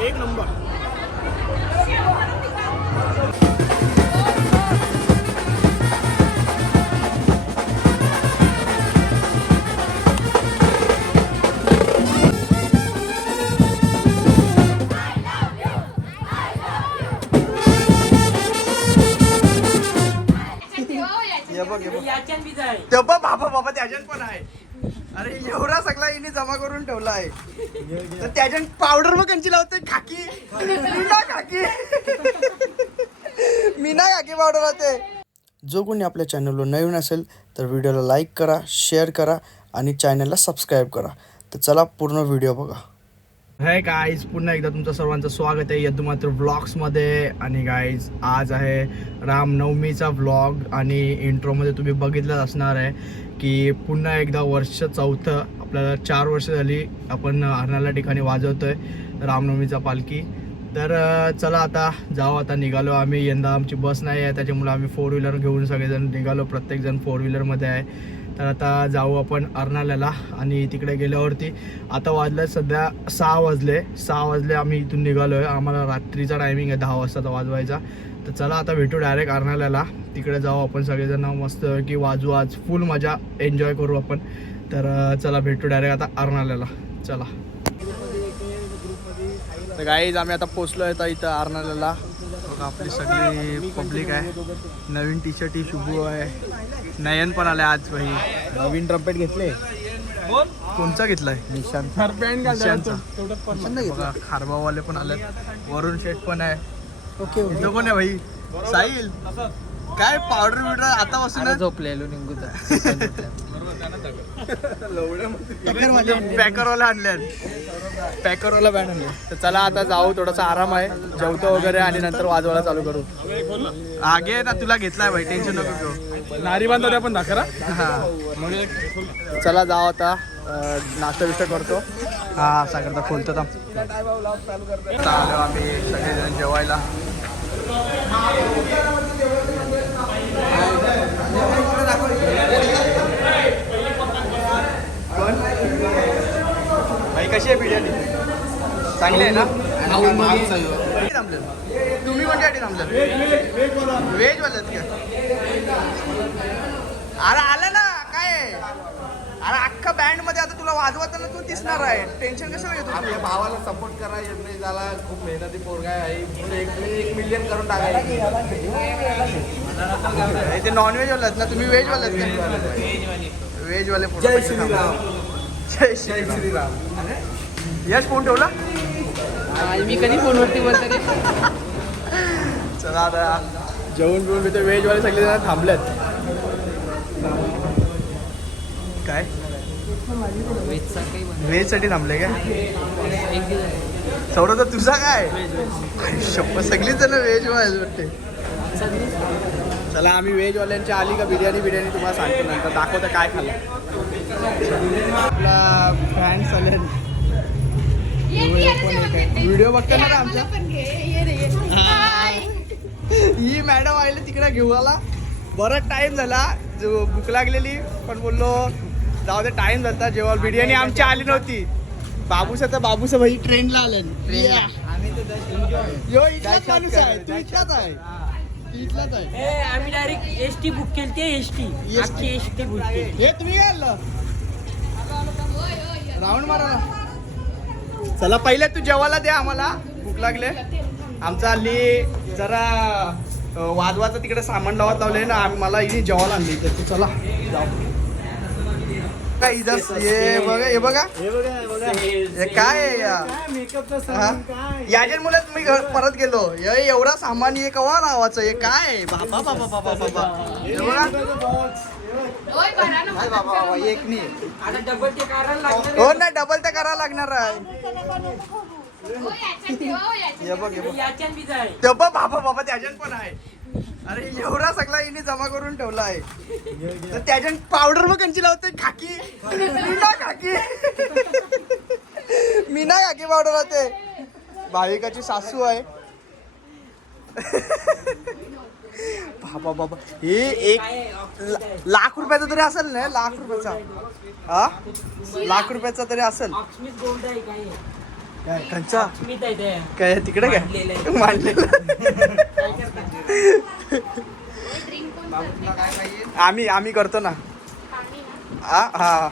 एक नंबर. बाबा त्याच्यात पण आहे. अरे एवढा सगळा हिने जमा करून ठेवला आहे. तर त्याच्यात पावडर मग कंची लावते खाकी खाकी मीना खाकी पावडर होते. जो कोणी आपल्या चॅनलवर नवीन असेल तर व्हिडिओला लाईक करा, शेअर करा आणि चॅनलला सबस्क्राईब करा. तर चला पूर्ण व्हिडिओ बघा. हाय गाईज, पुन्हा एकदा तुमचं सर्वांचं स्वागत आहे यदुमात्र व्लॉग्समध्ये. आणि गाईज आज आहे रामनवमीचा व्लॉग आणि इंट्रोमध्ये तुम्ही बघितलंच असणार आहे की पुन्हा एकदा वर्ष चौथं, आपल्याला 4 वर्ष झाली आपण हरणाला ठिकाणी वाजवतोय रामनवमीचा पालखी. तर चला आता जाऊ, आता निघालो आम्ही. यंदा आमची बस नाही आहे त्याच्यामुळे आम्ही 4 व्हीलर घेऊन सगळेजण निघालो, प्रत्येकजण 4 व्हीलरमध्ये आहे. तर आता जाऊ आपण अर्नाळ्याला. आणि तिकडे गेल्यावरती आता वाजले सध्या 6 वाजले आम्ही इथून निघालो आहे. आम्हाला रात्रीचा टायमिंग आहे 10 वाजताचा वाजवायचा. तर चला आता भेटू डायरेक्ट अर्नाळ्याला. तिकडे जाऊ आपण सगळेजण, मस्त की वाजू, आज फुल मजा एन्जॉय करू आपण. तर चला भेटू डायरेक्ट आता अर्नाळ्याला. चला. तर गाईज आम्ही आता पोचलो आहे इथं अर्नाळ्याला. आपली सगळी पब्लिक आहे. नवीन टी शर्ट ही शुभू आहे, नयन पण आले आज. भाई नवीन ट्रम्पेट घेतले. कोणचा घेतलाय? निशांतचा. खारबावाले पण आले, वरुण शेठ पण आहे. ओके तो कोण आहे भाई? साहिल. काय पावडर बिवडर आता बसून झोपलेलो निघून पॅकरवाला आणले, पॅकरवाला बँड आणले. तर चला आता जाऊ, थोडासा आराम आहे, जेवतो वगैरे आणि नंतर वाजवायला चालू करू. आगे ना तुला घेतलाय भाई, टेन्शन नको घेऊ. नारी बांधतो आपण दाखरा. चला जाऊ आता, नाश्ता बिष्टा करतो. हा सागरता खोलतो आलो आम्ही सगळेजण जेवायला. भाई कशी आहे बिर्याणी? चांगली आहे ना? थांबले तुम्ही कोणत्यासाठी थांबले? व्हेज वाल्यात का? अरे आलं ना काय? अरे अख्खा बँड मध्ये आता तुला वाजवताना तू दिसणार आहे, टेन्शन कशाला घेतो? आपल्या भावाला सपोर्ट करा. यज्ञ झाला, खूप मेहनती पोरगा आहे. 1 मिलियन करून टाकायचं. ते नॉनव्हेज वाल्यात ना, तुम्ही व्हेज वाल्यात का? व्हेज वाले. जय श्रीराम. जय श्रीराम. यश फोन ठेवला? मी कधी फोनवरती बोलतो रे. चला आता जेवण बिवून घेतो. व्हेज वाले सगळे जण थांबलेत. काय व्हेज साठी थांबले काय? सौरव तर तुझा काय शप्पथ, सगळीच जण व्हेज वाटते. चला आम्ही व्हेज वाल्यांची आली का बिर्याणी तुम्हाला सांगतो, नंतर दाखवतं काय खाल्लं. आपला फॅन्स आले, व्हिडिओ बघता ना आमच्या. ही मॅडम आले तिकडे घेऊ आला. बराच टाइम झाला, जो भूक लागलेली पण बोललो जाऊ दे, टाइम झाला जेव्हा बिर्याणी आमची आली नव्हती. बाबूसा भाई ट्रेनला आला. यो इथलाच माणूस आहे, तू इथलाच आहे. आम्ही डायरेक्ट एसटी बुक केली. एसटी बुक केली. हे तुम्ही काय आलं राऊंड मारायला? चला पहिले तू जेवायला द्या, आम्हाला भूक लागले. आमचा हल्ली जरा वाजवाचं तिकडे सामान लावले ना, मला इथे जेवायला आणली. तर तू चला जाऊ. काय हे बघा हे काय आहे याच्या मुळे मी परत गेलो. एवढा सामान हे कवा नावाचं हे काय? बाबा बाबा बाबा बाबा हे बघा. एक नाही हो, नाही डबल ते करायला लागणार आहे. बाबा बाबा त्याच्यात पण आहे. अरे एवढा सगळा हिने जमा करून ठेवला आहे. तर त्याच्यात पावडर मग कंची लावते खाकी खाकी मीना खाकी पावडर होते. भाविकाची सासू आहे. बाबा बाबा हे 1 लाख रुपयाचा तरी असेल ना? लाख रुपयाचा. हा, लाख रुपयाचा तरी असेल. काय कंचा मी काय ते काय तिकडे मांडलेलं काय आहे. मांडलेलं काय करता? काय पाहिजे आम्ही करतो ना हा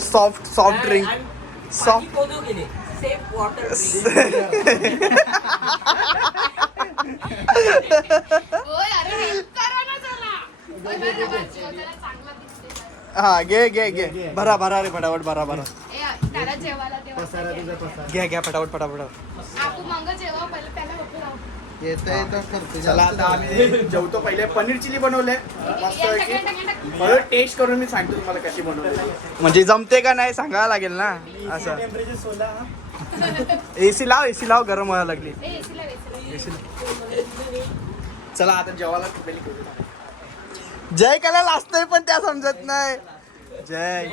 सॉफ्ट ड्रिंक पाणी कोणं गेले सेफ वॉटर हा घे भरा रे फटाफट भरा घ्या फटाफट येतं करतो चला आता आम्ही जेवतो पहिले पनीर चिली बनवले मस्त मला टेस्ट करून मी सांगतो तुम्हाला कशी बनवली म्हणजे जमते का नाही सांगावं लागेल ना असं एसी लाव गरम व्हायला लागली चला आता जेवायला पहिली करू. जय काला लाजतोय पण त्या समजत नाही जय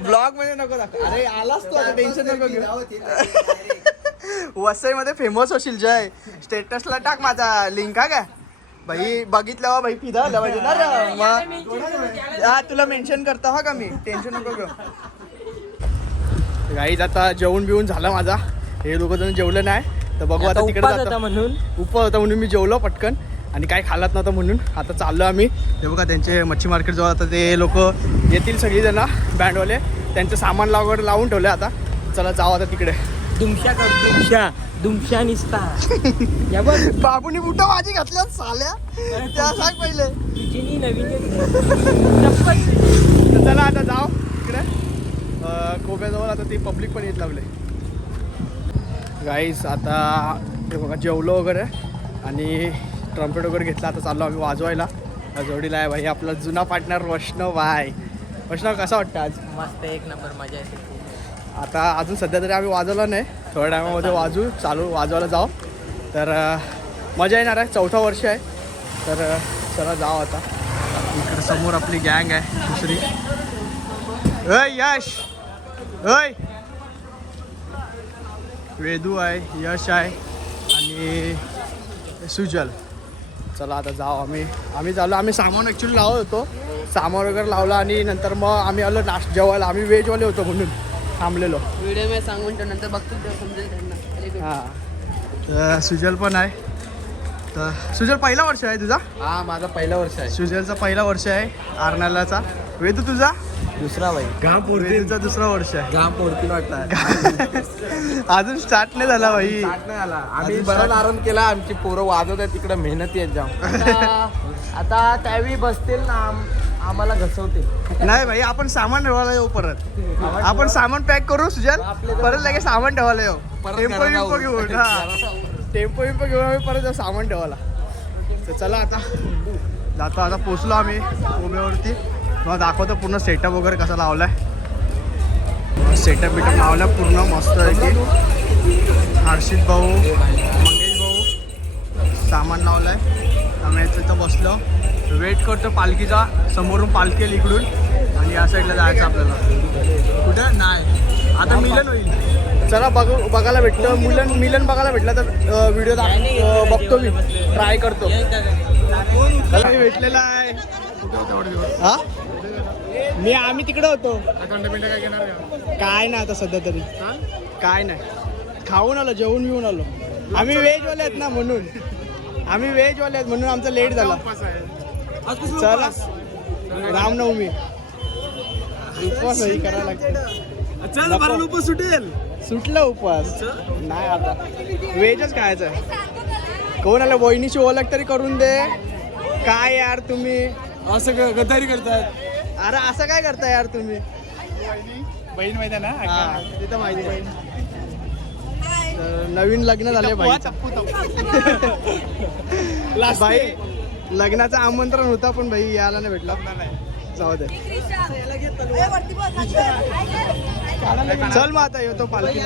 ब्लॉग मध्ये नको दाखव अरे आलास तू आता टेन्शन नको घेऊ वसई मध्ये फेमस होशील जय स्टेटसला टाक माझा लिंक हा काय भाई बघितलं भाई फिदा आला पाहिजे ना रे. मग हा तुला मेन्शन करतो हा का मी टेन्शन नको घेऊ गाईज आता जेवण बिवून झालं माझा हे दोघं जण जेवलं नाही तर बघू आता तिकडे जातो म्हणून उपवास होता म्हणून मी जेवलो पटकन आणि काही खाल्लात नव्हतं म्हणून आता चाललो आम्ही हे बघा त्यांचे मच्छी मार्केट जवळ आता ते लोक येतील सगळीजण बँडवाले त्यांचं सामान वगैरे लावून ठेवलं आता चला जाऊ आता तिकडे दुमशा निसता या बघ बाबूनी बुटा माझी घातल्या साल्या त्या सांग पहिले तुझी नवीन तर चला आता जाऊ तिकडे कोब्याजवळ आता ते पब्लिक पण येत लागले गाईस आता हे बघा जेवलो वगैरे आणि ट्रम्पेट वगैरे घेतला आता चाललो आम्ही वाजवायला जोडीला आहे भाई आपला जुना पार्टनर वैष्णव भाई वैष्णव कसा वाटतं आज मस्त एक नंबर मजा येते आता अजून सध्या तरी आम्ही वाजवला नाही थोड्या टायमामध्ये वाजवायला जाऊ तर मजा येणार आहे 4थं वर्ष आहे तर चला जाऊ आता इकडे समोर आपली गँग आहे दुसरी अय यश अय वेदू आहे यश आहे आणि सुजल चला आता जाऊ आम्ही चाललो आम्ही सामान ॲक्च्युली लावत होतो सामान वगैरे लावला आणि नंतर मग आम्ही आलो नाश्ता जेवायला आम्ही व्हेजवाले होतो म्हणून थांबलेलो व्हिडिओ मी सांगून नंतर बघतो समजेल त्यांना हां तर सुजल पण आहे तर सुजल पहिला वर्ष आहे तुझा हा माझा पहिला वर्ष आहे सुजलचा पहिला वर्ष आहे आर्नालाचा वेदू तुझा दुसरा बाई वेदूचा दुसरा वर्ष आहे घाम पोरती वाटला अजून स्टार्ट नाही झाला भाई स्टार्ट नाही आला आम्ही बराच आराम केला आमची पोरं वाजवत आहेत तिकडे मेहनती आहेत जाम आता त्यावेळी बसतील ना आम्हाला घसवते नाही भाई आपण सामान ठेवायला येऊ परत आपण सामान पॅक करू सुजल परत लगेच सामान ठेवायला येऊ परत टेम्पो घरात विम्पो जाऊ. घेऊन हा टेम्पो विम्पो घेऊन आम्ही परत जाऊ सामान ठेवायला तर चला आता जातो आता पोचलो आम्ही उभ्यावरती मग दाखवतो पूर्ण सेटअप वगैरे कसा लावलाय सेटअप बिटअप लावला पूर्ण मस्त आहे की हर्षित भाऊ मंगेश भाऊ सामान लावलाय आम्ही इथं बसलो वेट करतो पालखीचा समोरून पालखी येईल इकडून आणि या साईडला जायचं आपल्याला कुठं नाही आता मिलन होईल चला बघायला भेटतं मिलन बघायला भेटलं तर व्हिडिओ बघतो मी ट्राय करतो मी भेटलेला आहे हा आम्ही तिकडे होतो काय नाही आता सध्या तरी काय नाही खाऊन आलो जेवून बिवून आलो आम्ही व्हेजवाले आहेत ना म्हणून आमचा लेट झाला चला रामनवमी उपवास ही करायला लागतो उपवास सुटला उपवास नाही आता व्हेजच खायचं कोण आलं वहिनीची ओळख तरी करून दे काय यार तुम्ही असं गद्दारी करतात अरे असं काय करता यार तुम्ही बहीण माहिती ना हा ते तर माहिती आहे तर नवीन लग्न झाले भाई भाई लग्नाचं आमंत्रण होता पण भाई यायला नाही भेटला जाऊ दे चल मग आता येतो पालखी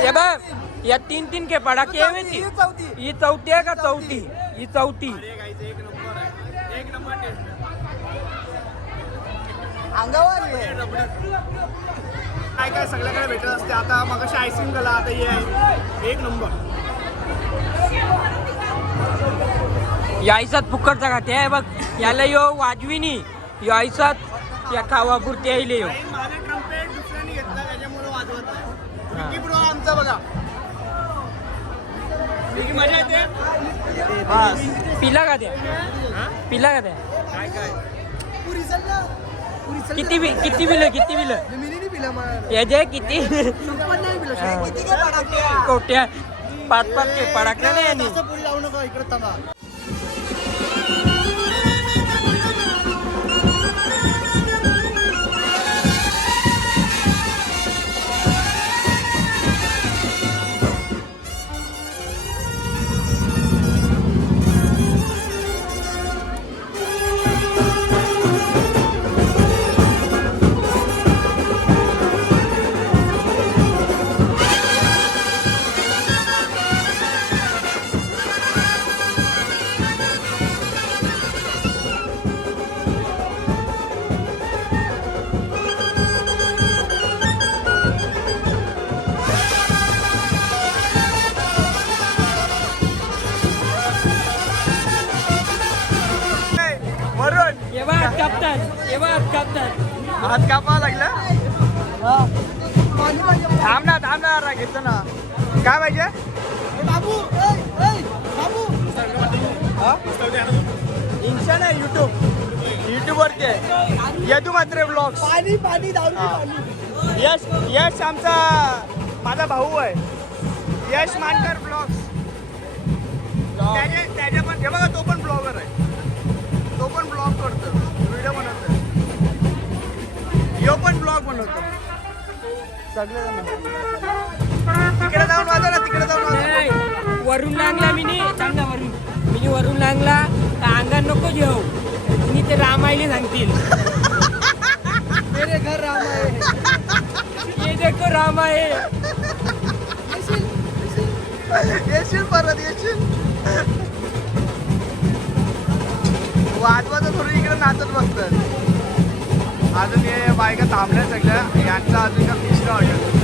हे बघ या 3 के पडाके आहे ती. ही चौथी आहे का चौथी? ही चौथी. काय काय सगळ्याकडे भेटत असते. आता मग आईस्क्रीम झाला, आता हे आहे एक नंबर. या आईसात फुकटचा खाते आहे बघ. याला यो वाजविनी यो आईसात या खावापुरती आईले यो. माझा ट्रम्पेट दुसऱ्याने घेतला त्याच्यामुळे वाजवत नाही. विकी ब्रो आमचा बघा. विकी मजा येते. बस पिला का त्या? पिला का त्या? काय काय किती बिल याचे किती कोट्या 5 के पडाकल्या नाही यांनी. लावू नका इकडे तबा. हात कापावा लागला. थांब ना घेतो ना. काय पाहिजे इंस्टा नाही युट्यूब वरती आहे. यदू मात्र ब्लॉग. पाणी यश आमचा माझा भाऊ आहे. यश मानकर ब्लॉग्स. त्याच्या पण हे बघा, तो पण ब्लॉगर आहे. तो पण ब्लॉग करतो, व्हिडिओ बनवतो. यो पण ब्लॉग बनवतो. सगळे तिकडे जाऊन वाजा ना, तिकडे जाऊन वाजा. वरून लागला चांगला वरून लागला तर अंगात नको घेऊ. मी ते रामायले सांगतील. मेरे घर राम आहे. ये देखो राम आहे. येशील परत येशील. वाजवाचं थोडं इकडे नाचत बसतात. अजून हे बायका थांबल्या सगळ्या. यांचा अजून का फिश ऑर्डर.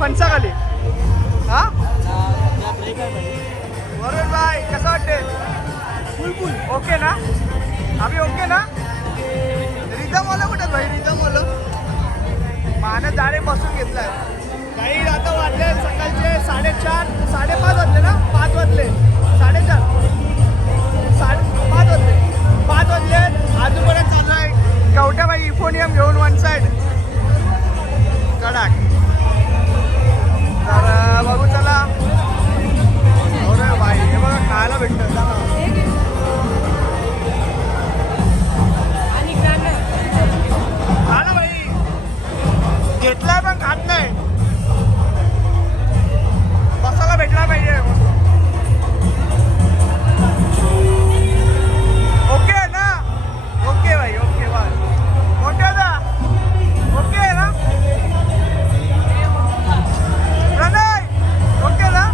पंचाखाली. हा वरुण भाई कसं वाटते? फुल ओके ना? आम्ही ओके ना? रिदम वाला कुठे भाई? रिदम वाला माने जाडे बसून घेतलाय. काही आता वाजले सकाळचे 4:30 5:30 वाजले ना 5 वाजले 4:30 5 वाजले 5 वाजले अजूनपर्यंत चालू आहे कवट्याबाई इफोनियम घेऊन वन साईड कडक तर बघू चला अरे बाई हे बघा खायला भेटतं खा ना बाई घेतलाय पण खात नाही बसायला भेटला पाहिजे ओके ना ओके भाई ओके बाय ओके ना ओके ना प्रणय ओके ना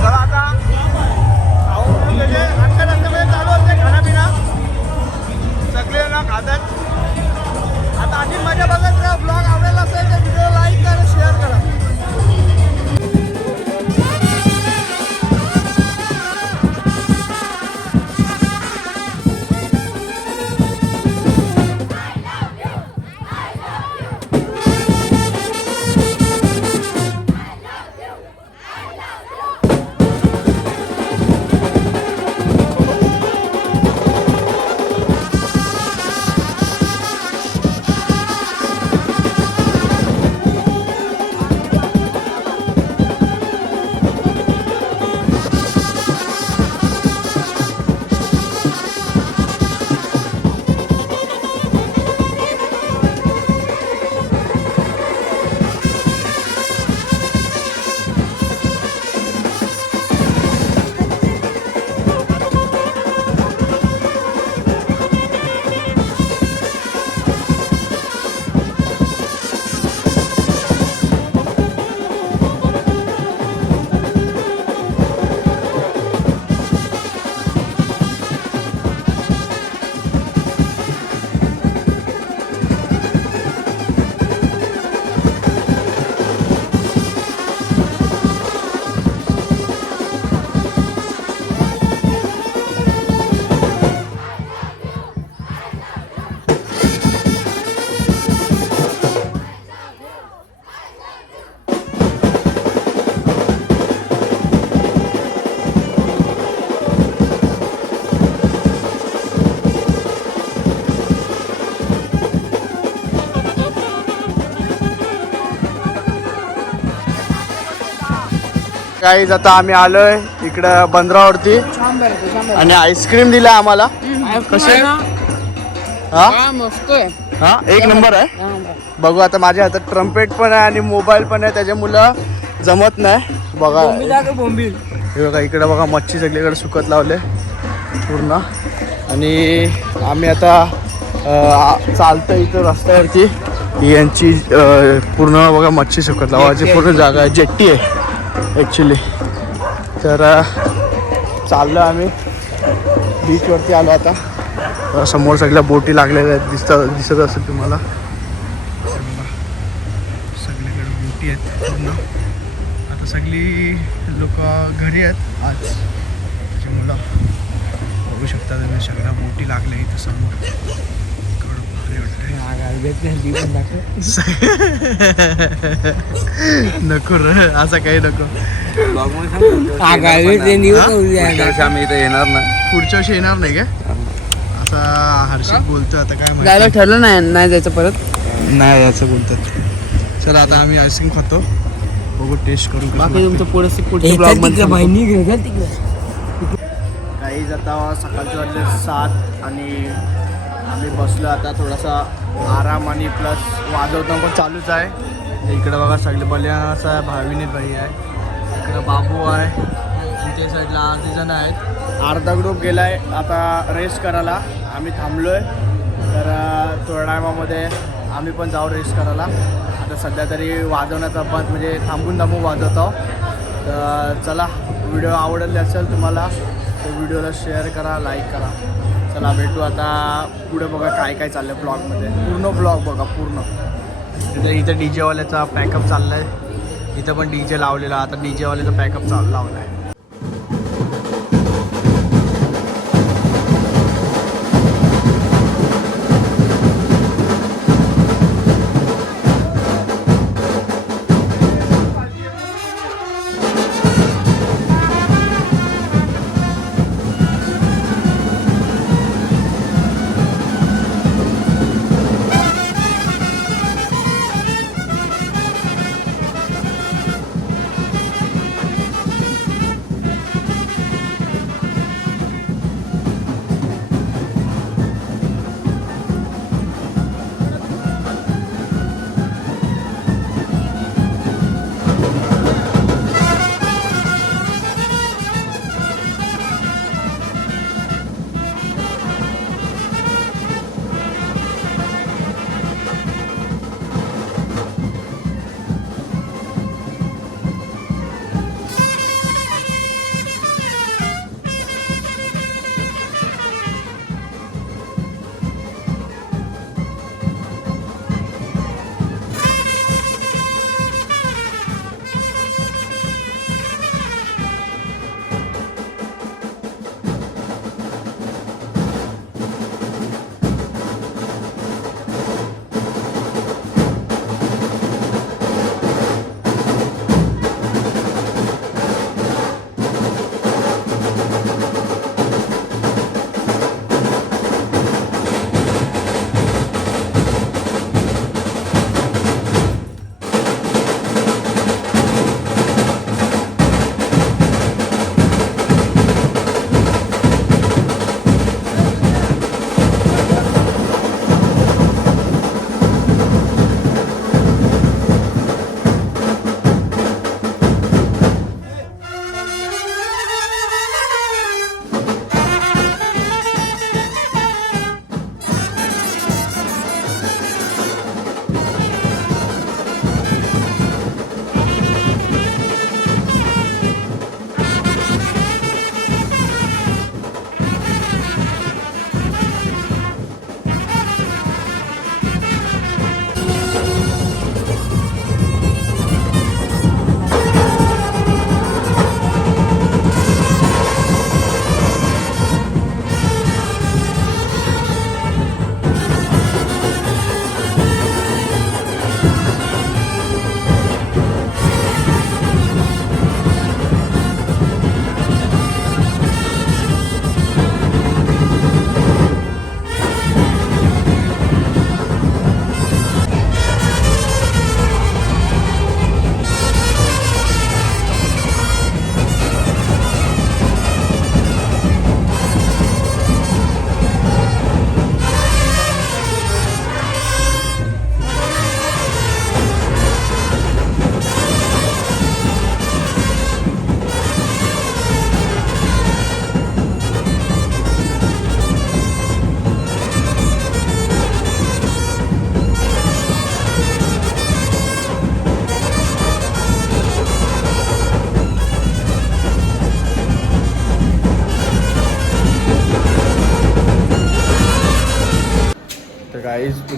चला आता खाऊन म्हणजे अंतरामध्ये चालू असते खाण्यापिना सगळे ना खातात आता आधी मजा बघत राहा ब्लॉग आवडेल असेल तर व्हिडिओ लाईक करा शेअर करा गाईज आता आम्ही आलोय इकडं बंदरावरती आणि आईस्क्रीम दिला आम्हाला कसे हा मस्त आहे हा एक नंबर आहे बघू आता माझ्या हातात ट्रम्पेट पण आहे आणि मोबाईल पण आहे त्याच्यामुळं जमत नाही बघा बोंबील हे बघा इकडे बघा मच्छी सगळीकडे सुकत लावले पूर्ण आणि आम्ही आता चालतो इथं रस्त्यावरती यांची पूर्ण बघा मच्छी सुकत लावायची पूर्ण जागा आहे जेट्टी आहे ॲक्च्युली तर चाललो आम्ही बीचवरती आलो आता समोर सगळ्या बोटी लागलेल्या आहेत दिसत असेल तुम्हाला सगळीकडे बोटी आहेत पूर्ण आता सगळी लोक घरी आहेत आज त्याच्यामुळं बघू शकता तुम्ही सगळ्या बोटी लागल्या इथं समोर नको रे असं काही नको आम्ही इथे येणार ना पुढच्या वर्षी येणार नाही का असा हर्षित बोलतो आता काय जायला ठरलं नाही जायचं परत नाही याचं बोलतात चला आता आम्ही आईस्क्रीम खातो बघू टेस्ट करू बाकी तुमचं पुढे ब्लॉग मध्ये काही आता सकाळचे वाजले 7 आणि आम्ही बसलो आता थोडासा आराम आणि प्लस वाजवता पण चालूच आहे इकडं बघा सगळे बलियानाचा आहे भाविनीत बाई आहे इकडं बाबू आहे त्या साईडला अर्धे जण आहेत अर्धा ग्रुप गेला आहे आता रेस्ट करायला आम्ही थांबलो आहे तर थोड्या टायमामध्ये आम्ही पण जाऊ रेस्ट करायला आता सध्या तरी वाजवण्याचा बंद म्हणजे थांबून वाजवतो तर चला व्हिडिओ आवडले असेल तुम्हाला तर व्हिडिओला शेअर करा लाईक करा चला भेटू आता पुढे बघा काय काय चाललं आहे ब्लॉगमध्ये पूर्ण ब्लॉग बघा पूर्ण इथं डी जेवाल्याचा पॅकअप चालला आहे इथं पण डी जे लावलेला आता डी जेवाल्याचा पॅकअप लावला आहे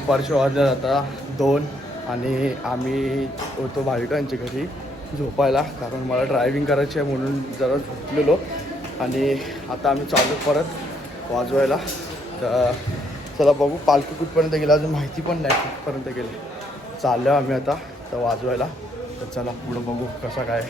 दुपारच्या वाजल्या आता 2 आणि आम्ही होतो भाविकांच्या घरी झोपायला, कारण मला ड्रायव्हिंग करायची आहे म्हणून जरा झोपलेलो. आणि आता आम्ही चालू परत वाजवायला. तर चला बघू पालखी कुठपर्यंत गेला अजून माहिती पण नाही कुठपर्यंत गेली. चाललो आम्ही आता तर वाजवायला. तर चला पुढं बघू कसं काय.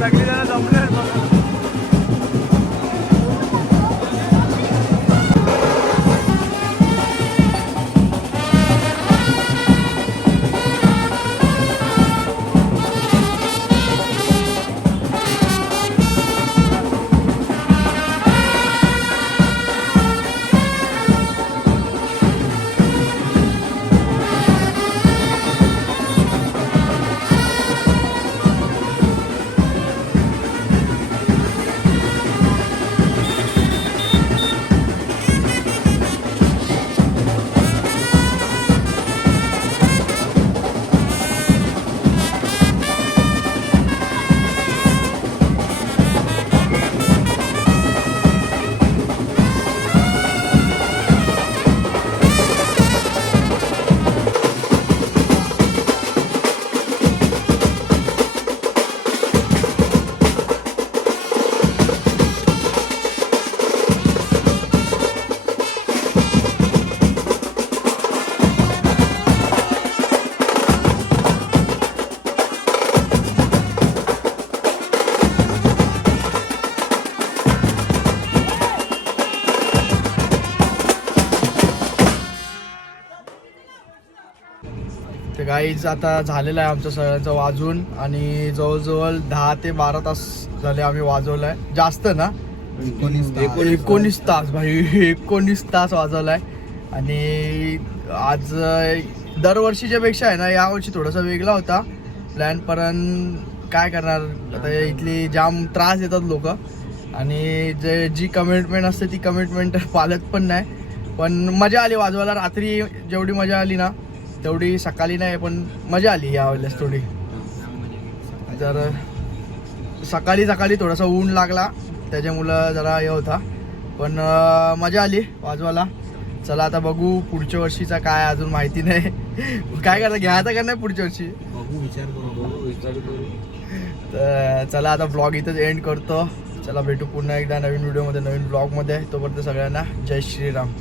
सगळी जण जमले. तर गाईज आता झालेलं आहे आमचं सगळ्यांचं वाजून आणि जवळजवळ 10 ते 12 तास झाले आम्ही वाजवलं आहे. जास्त ना 19 तास भाई 19 तास वाजवलं आहे. आणि आज दरवर्षीच्या पेक्षा आहे ना यावर्षी थोडासा वेगळा होता प्लॅन, पण काय करणार आता इथली जाम त्रास देतात लोक आणि जी कमिटमेंट असते ती कमिटमेंट पाळत पण नाही. पण मजा आली वाजवायला. रात्री जेवढी मजा आली ना तेवढी सकाळी नाही, पण मजा आली यावेळेस थोडी. तर सकाळी थोडासा ऊन लागला त्याच्यामुळं जरा हे होता, पण मजा आली वाजवायला. चला आता बघू पुढच्या वर्षीचा काय अजून माहिती नाही. काय करता घ्यायचं का नाही पुढच्या वर्षी विचार करू. तर चला आता ब्लॉग इथंच एंड करतो. चला भेटू पुन्हा एकदा नवीन व्हिडिओमध्ये नवीन ब्लॉगमध्ये. तोपर्यंत सगळ्यांना जय श्रीराम.